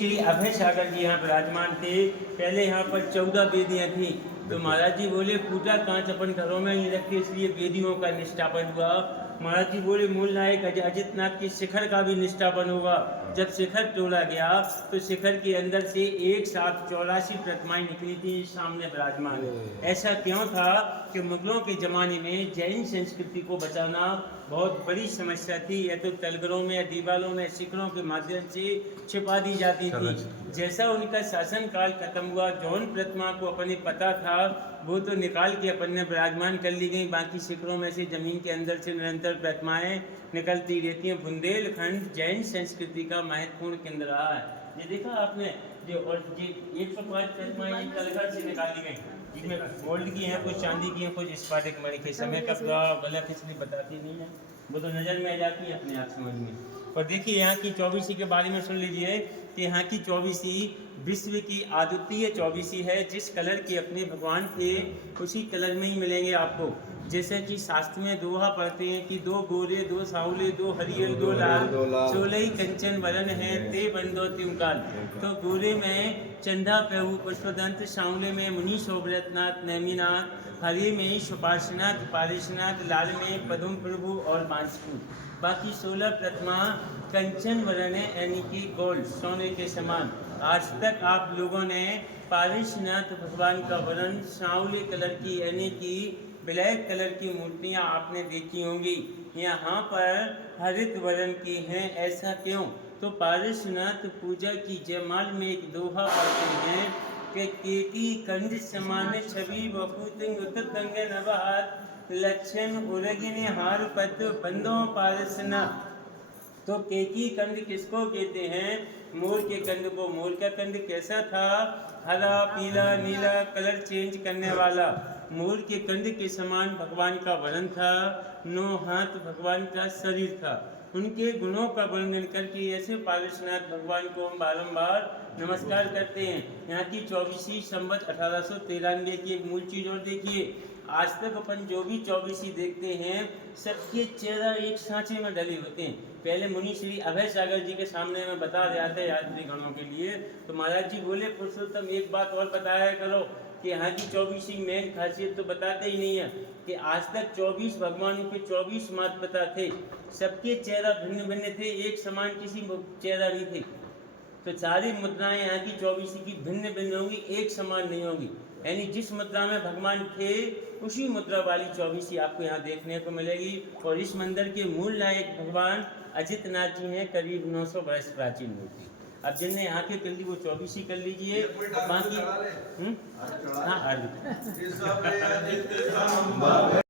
श्री अभय सागर जी यहाँ विराजमान थे। पहले यहाँ पर 14 वेदियाँ थी, तो महाराज जी बोले पूजा कांच अपन घरों में नहीं रखे, इसलिए वेदियों का निष्ठापन हुआ। महाराज जी बोले मूल नायक अजितनाथ के शिखर का भी निष्ठापन होगा। जब शिखर तोड़ा गया तो शिखर के अंदर से एक साथ 84 प्रतिमाएं निकली थी, सामने विराजमान है। ऐसा क्यों था कि मुगलों के ज़माने में जैन संस्कृति को बचाना बहुत बड़ी समस्या थी। या तो तलगरों में या दीवारों में शिखरों के माध्यम से छिपा दी जाती थी। जैसा उनका शासनकाल खत्म हुआ, जौन प्रतिमा को अपने पता था वो तो निकाल के अपन ने विराजमान कर ली गई, बाकी शिखरों में से ज़मीन के अंदर से निरंतर प्रतिमाएँ निकलती रहती हैं। बुंदेलखंड जैन संस्कृति का महत्वपूर्ण केंद्र रहा है। ये देखा आपने जो, और ये 105 प्रतिमाएँ तलगर से निकाली गई, जिसमें गोल्ड की हैं, कुछ चांदी की हैं, कुछ स्फटिक मणि के। समय का प्रभाव गलत इसलिए बताती नहीं है, वो तो नज़र में आ जाती है अपने आप समझ में। और देखिए यहाँ की चौबीसी के बारे में सुन लीजिए कि यहाँ की चौबीसी विश्व की अद्वितीय चौबीसी है। जिस कलर के अपने भगवान थे उसी कलर में ही मिलेंगे आपको। जैसे कि शास्त्र में दोहा पढ़ते हैं कि दो गोरे दो सावले दो हरियर दो लाल, 16 कंचन वरण है ते बंदो त्योंकाल। तो गोरे में चंदा पेहू पुष्पदंत, सांवले में मुनि शोभरतनाथ नेमिनाथ, हरे में सुपार्शनाथ पारिशनाथ, लाल में पद्म प्रभु और बांसपुर। बाकी 16 प्रतिमा कंचन वर्ण है, यानी कि गोल्ड सोने के समान। आज तक आप लोगों ने पारिशनाथ भगवान का वर्ण सांवले कलर की यानी कि ब्लैक कलर की मूर्तियाँ आपने देखी होंगी। यहाँ पर हरित वर्ण की हैं। ऐसा क्यों? तो पारिशनाथ पूजा की जयमाल में एक दोहा पढ़ते हैं कि केकी कंज समान छवि वपुतिंग उततंग नवहार लक्षण उरगिन हार पद बंदों पारसना। तो केकी कंद किसको कहते हैं? मोर के कंद को। मोर का कंद कैसा था? हरा पीला नीला कलर चेंज करने वाला। मोर के कंद के समान भगवान का वर्ण था। 9 हाथ भगवान का शरीर था। उनके गुणों का वर्णन करके ऐसे पारसनाथ भगवान को हम बारंबार नमस्कार करते हैं। यहाँ की चौबीसी संवत 1893 की एक मूल चीज़ और देखिए, आज तक अपन जो भी चौबीसी देखते हैं सबके चेहरा एक सांचे में डले होते हैं। पहले मुनि श्री अभय सागर जी के सामने में बता रहे थे यात्री गणों के लिए, तो महाराज जी बोले पुरुषोत्तम एक बात और बताया करो कि यहाँ की चौबीसी मेन खासियत तो बताते ही नहीं है कि आज तक 24 भगवानों के 24 माता पिता थे, सबके चेहरा भिन्न भिन्न थे, एक समान किसी चेहरा नहीं थे। तो सारी मुद्राएं यहाँ की चौबीसी की भिन्न भिन्न होंगी, एक समान नहीं होंगी। यानी जिस मुद्रा में भगवान थे उसी मुद्रा वाली चौबीसी आपको यहाँ देखने को मिलेगी। और इस मंदिर के मूल नायक भगवान अजितनाथ जी हैं, करीब 900 वर्ष प्राचीन मूर्ति। अब जिनने यहाँ के कर ली वो चौबीसी कर लीजिए। बाकी हाँ